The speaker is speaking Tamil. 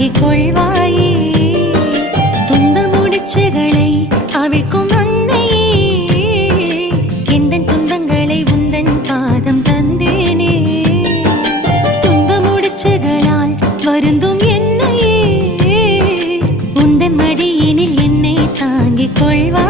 தாங்கிக் கொள்வாயே. துன்ப முடிச்சுகளை அவிழ்க்கும் அன்னையே, எந்தன் துன்பங்களை உந்தன் பாதம் தந்தேனே. துன்ப முடிச்சுகளால் வருந்தும் என்னையே, உந்தன் மடியினில் என்னை தாங்கிக் கொள்வாய்.